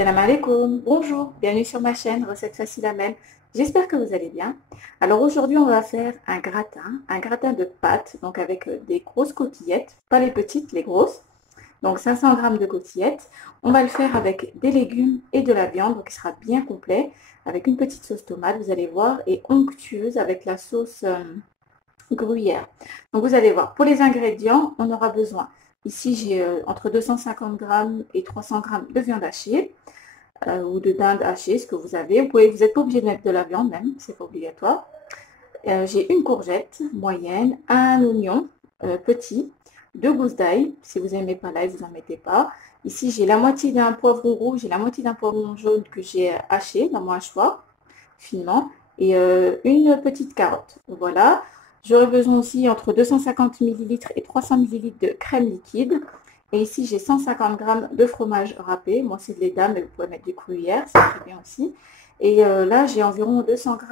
Salam alaikum, bonjour, bienvenue sur ma chaîne Recettes Faciles Amel. J'espère que vous allez bien. Alors aujourd'hui on va faire un gratin de pâtes, donc avec des grosses coquillettes, pas les petites, les grosses. Donc 500 g de coquillettes. On va le faire avec des légumes et de la viande, donc il sera bien complet, avec une petite sauce tomate, vous allez voir, et onctueuse avec la sauce gruyère. Donc vous allez voir, pour les ingrédients, on aura besoin. Ici, j'ai entre 250 g et 300 g de viande hachée ou de dinde hachée, ce que vous avez. Vous n'êtes pas obligé de mettre de la viande même, c'est pas obligatoire. J'ai une courgette moyenne, un oignon petit, 2 gousses d'ail. Si vous n'aimez pas l'ail, vous n'en mettez pas. Ici, j'ai la moitié d'un poivron rouge et la moitié d'un poivron jaune que j'ai haché dans mon hachoir finement et une petite carotte. Voilà. J'aurai besoin aussi entre 250 ml et 300 ml de crème liquide. Et ici, j'ai 150 g de fromage râpé. Moi, c'est de l'Edam, mais vous pouvez mettre du gruyère, c'est très bien aussi. Et là, j'ai environ 200 g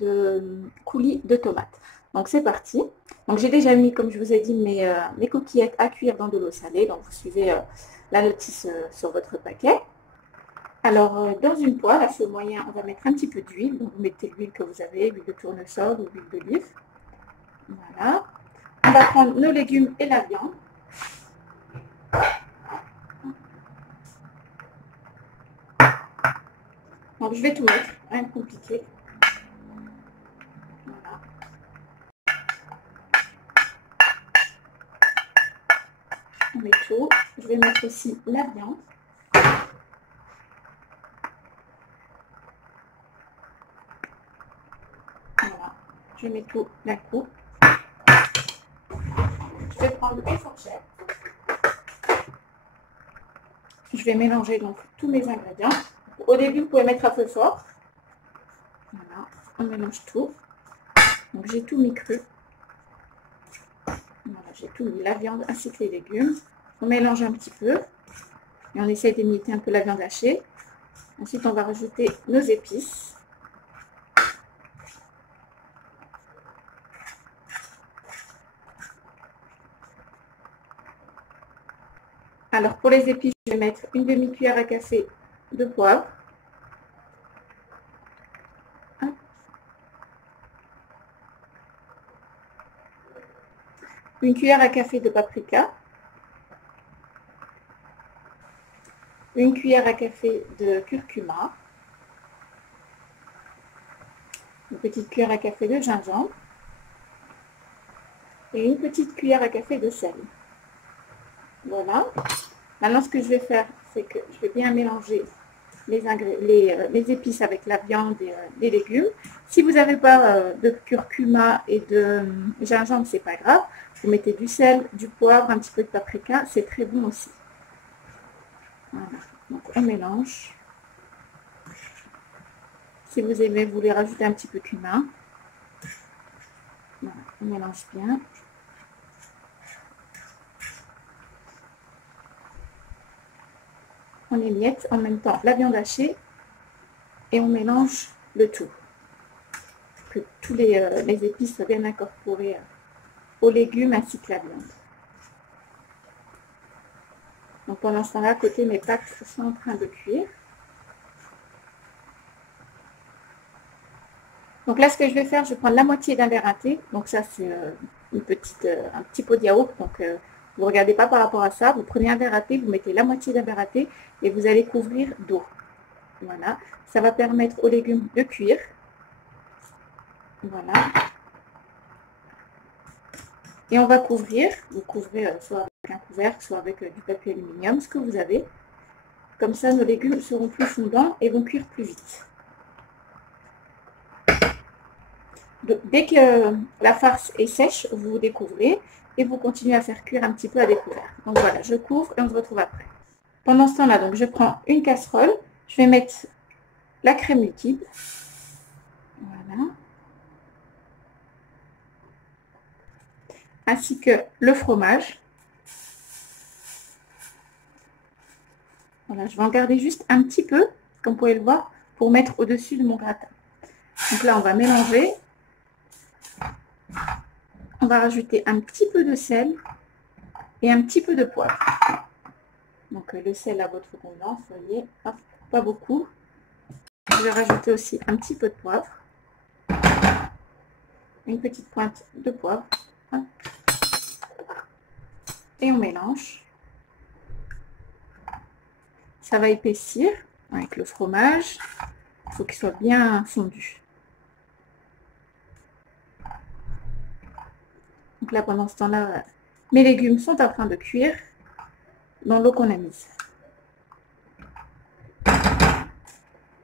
de coulis de tomates. Donc, c'est parti. Donc, j'ai déjà mis, comme je vous ai dit, mes coquillettes à cuire dans de l'eau salée. Donc, vous suivez la notice sur votre paquet. Alors, dans une poêle à feu moyen, on va mettre un petit peu d'huile. Donc, vous mettez l'huile que vous avez, l'huile de tournesol ou l'huile d'olive. Voilà. On va prendre nos légumes et la viande. Donc, je vais tout mettre, rien de compliqué. Voilà. On met tout. Je vais mettre aussi la viande. Voilà. Je mets tout d'un coup. Je vais prendre une fourchette. Je vais mélanger donc tous mes ingrédients. Au début, vous pouvez mettre à feu fort. Voilà, on mélange tout. Donc j'ai tout mis cru. Voilà, j'ai tout mis, la viande ainsi que les légumes. On mélange un petit peu. Et on essaie d'imiter un peu la viande hachée. Ensuite, on va rajouter nos épices. Alors, pour les épices, je vais mettre une demi-cuillère à café de poivre. Une cuillère à café de paprika. Une cuillère à café de curcuma. Une petite cuillère à café de gingembre. Et une petite cuillère à café de sel. Voilà. Maintenant, ce que je vais faire, c'est que je vais bien mélanger les épices avec la viande et les légumes. Si vous n'avez pas de curcuma et de gingembre, c'est pas grave. Vous mettez du sel, du poivre, un petit peu de paprika, c'est très bon aussi. Voilà. Donc on mélange. Si vous aimez, vous voulez rajouter un petit peu de cumin. Voilà. On mélange bien. On émiette en même temps la viande hachée et on mélange le tout. Que tous les épices soient bien incorporées aux légumes ainsi que la viande. Donc pendant ce temps-là, à côté, mes pâtes sont en train de cuire. Donc là, ce que je vais faire, je vais prendre la moitié d'un verre à thé. Donc ça, c'est un petit pot de yaourt. Donc vous ne regardez pas par rapport à ça. Vous prenez un verre à thé, vous mettez la moitié d'un verre à thé et vous allez couvrir d'eau. Voilà. Ça va permettre aux légumes de cuire. Voilà. Et on va couvrir. Vous couvrez soit avec un couvercle, soit avec du papier aluminium, ce que vous avez. Comme ça, nos légumes seront plus fondants et vont cuire plus vite. Donc, dès que la farce est sèche, vous découvrez et vous continuez à faire cuire un petit peu à découvert. Donc voilà, je couvre et on se retrouve après. Pendant ce temps-là, donc je prends une casserole, je vais mettre la crème liquide. Voilà. Ainsi que le fromage. Voilà, je vais en garder juste un petit peu, comme vous pouvez le voir, pour mettre au-dessus de mon gratin. Donc là, on va mélanger. On va rajouter un petit peu de sel et un petit peu de poivre. Donc le sel à votre convenance, voyez, hop, pas beaucoup. Je vais rajouter aussi un petit peu de poivre. Une petite pointe de poivre. Et on mélange. Ça va épaissir avec le fromage. Il faut qu'il soit bien fondu. Donc là, pendant ce temps-là, mes légumes sont en train de cuire dans l'eau qu'on a mise.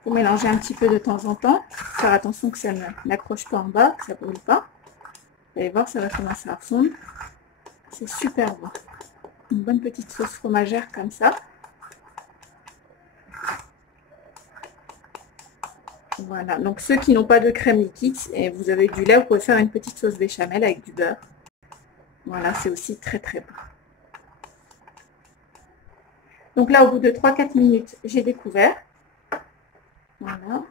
Il faut mélanger un petit peu de temps en temps. Faire attention que ça n'accroche pas en bas, que ça ne brûle pas. Vous allez voir, ça va commencer à fondre. C'est super bon. Une bonne petite sauce fromagère comme ça. Voilà, donc ceux qui n'ont pas de crème liquide et vous avez du lait, vous pouvez faire une petite sauce béchamel avec du beurre. Voilà, c'est aussi très très bon. Donc là, au bout de 3-4 minutes, j'ai découvert. Voilà.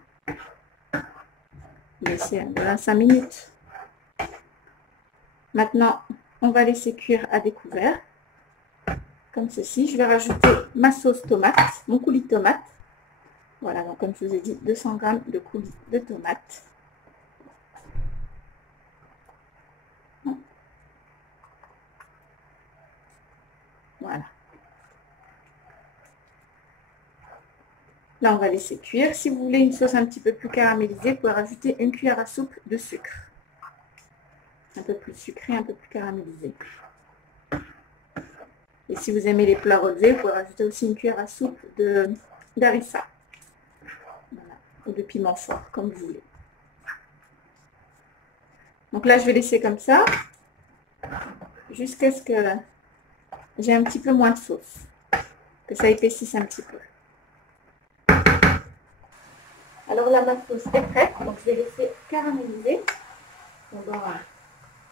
Laisser 25 minutes. Maintenant, on va laisser cuire à découvert. Comme ceci. Je vais rajouter ma sauce tomate, mon coulis de tomate. Voilà, donc comme je vous ai dit, 200 g de coulis de tomate. Voilà. Là, on va laisser cuire. Si vous voulez une sauce un petit peu plus caramélisée, vous pouvez rajouter une cuillère à soupe de sucre. Un peu plus sucré, un peu plus caramélisé. Et si vous aimez les plats relevés, vous pouvez rajouter aussi une cuillère à soupe d'harissa. Voilà. Ou de piment fort, comme vous voulez. Donc là, je vais laisser comme ça, jusqu'à ce que j'ai un petit peu moins de sauce. Que ça épaississe un petit peu. Alors là, ma sauce est prête, donc je vais laisser caraméliser pendant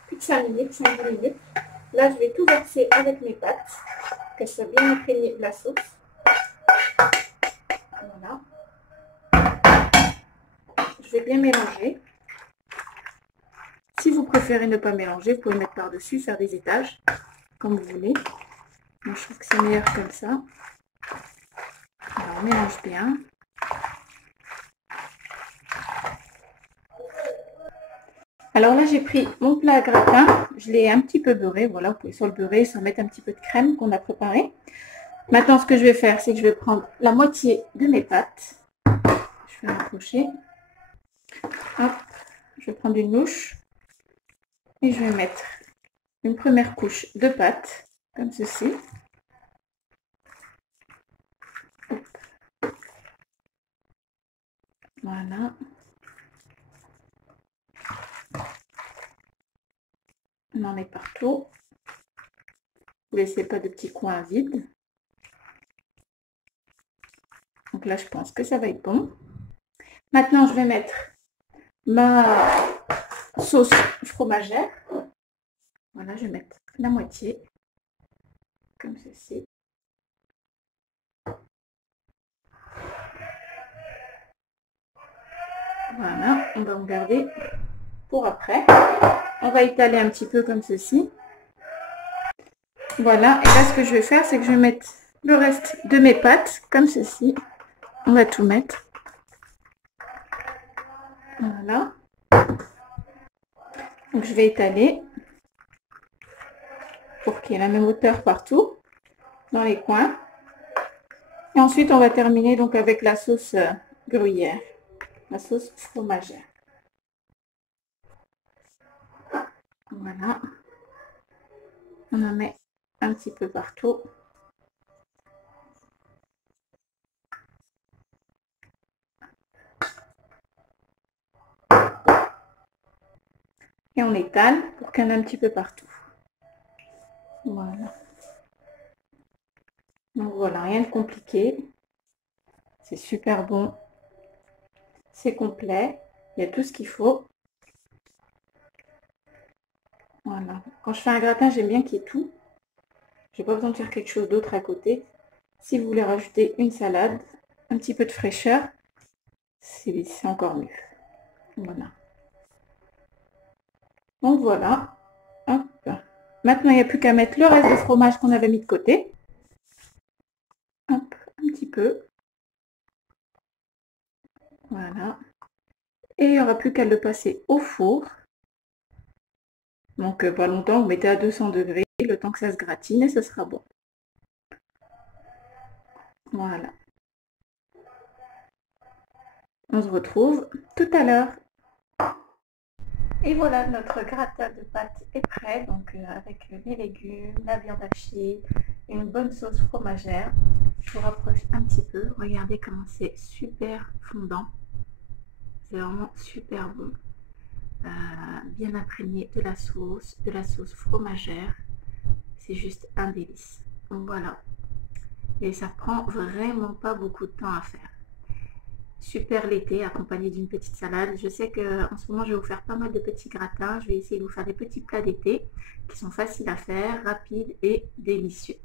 plus de 5 minutes, 5 minutes. Là, je vais tout verser avec mes pâtes, qu'elles soient bien imprégnées de la sauce. Voilà. Je vais bien mélanger. Si vous préférez ne pas mélanger, vous pouvez mettre par-dessus, faire des étages, comme vous voulez. Moi, je trouve que c'est meilleur comme ça. Alors, on mélange bien. Alors là, j'ai pris mon plat à gratin, je l'ai un petit peu beurré. Voilà, vous pouvez soit le beurrer, soit mettre un petit peu de crème qu'on a préparé. Maintenant, ce que je vais faire, c'est que je vais prendre la moitié de mes pâtes. Je vais rapprocher. Hop, je vais prendre une louche et je vais mettre une première couche de pâte, comme ceci. Hop. Voilà. On en met partout. Vous ne laissez pas de petits coins vides. Donc là, je pense que ça va être bon. Maintenant, je vais mettre ma sauce fromagère. Voilà, je vais mettre la moitié, comme ceci. Voilà, on va en garder pour après. On va étaler un petit peu comme ceci. Voilà, et là ce que je vais faire, c'est que je vais mettre le reste de mes pâtes, comme ceci. On va tout mettre. Voilà. Donc je vais étaler pour qu'il y ait la même hauteur partout, dans les coins. Et ensuite, on va terminer donc avec la sauce gruyère, la sauce fromagère. Voilà. On en met un petit peu partout. Et on étale pour qu'il y en ait un petit peu partout. Voilà. Donc voilà, rien de compliqué. C'est super bon. C'est complet. Il y a tout ce qu'il faut. Voilà. Quand je fais un gratin, j'aime bien qu'il y ait tout. Je n'ai pas besoin de faire quelque chose d'autre à côté. Si vous voulez rajouter une salade, un petit peu de fraîcheur, c'est encore mieux. Voilà. Donc voilà. Hop. Maintenant, il n'y a plus qu'à mettre le reste de fromage qu'on avait mis de côté. Hop, un petit peu. Voilà. Et il n'y aura plus qu'à le passer au four. Donc pas longtemps, vous mettez à 200 degrés, le temps que ça se gratine et ce sera bon. Voilà. On se retrouve tout à l'heure. Et voilà, notre gratin de pâtes est prêt, donc avec les légumes, la viande hachée, une bonne sauce fromagère. Je vous rapproche un petit peu, regardez comment c'est super fondant. C'est vraiment super bon. Bien imprégné de la sauce fromagère. C'est juste un délice. Donc voilà. Et ça prend vraiment pas beaucoup de temps à faire. Super l'été, accompagné d'une petite salade. Je sais qu'en ce moment, je vais vous faire pas mal de petits gratins. Je vais essayer de vous faire des petits plats d'été qui sont faciles à faire, rapides et délicieux.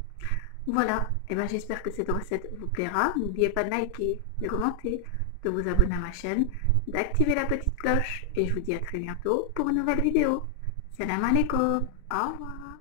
Voilà, et ben j'espère que cette recette vous plaira. N'oubliez pas de liker, de commenter, de vous abonner à ma chaîne, d'activer la petite cloche et je vous dis à très bientôt pour une nouvelle vidéo. Salam alaikum, au revoir.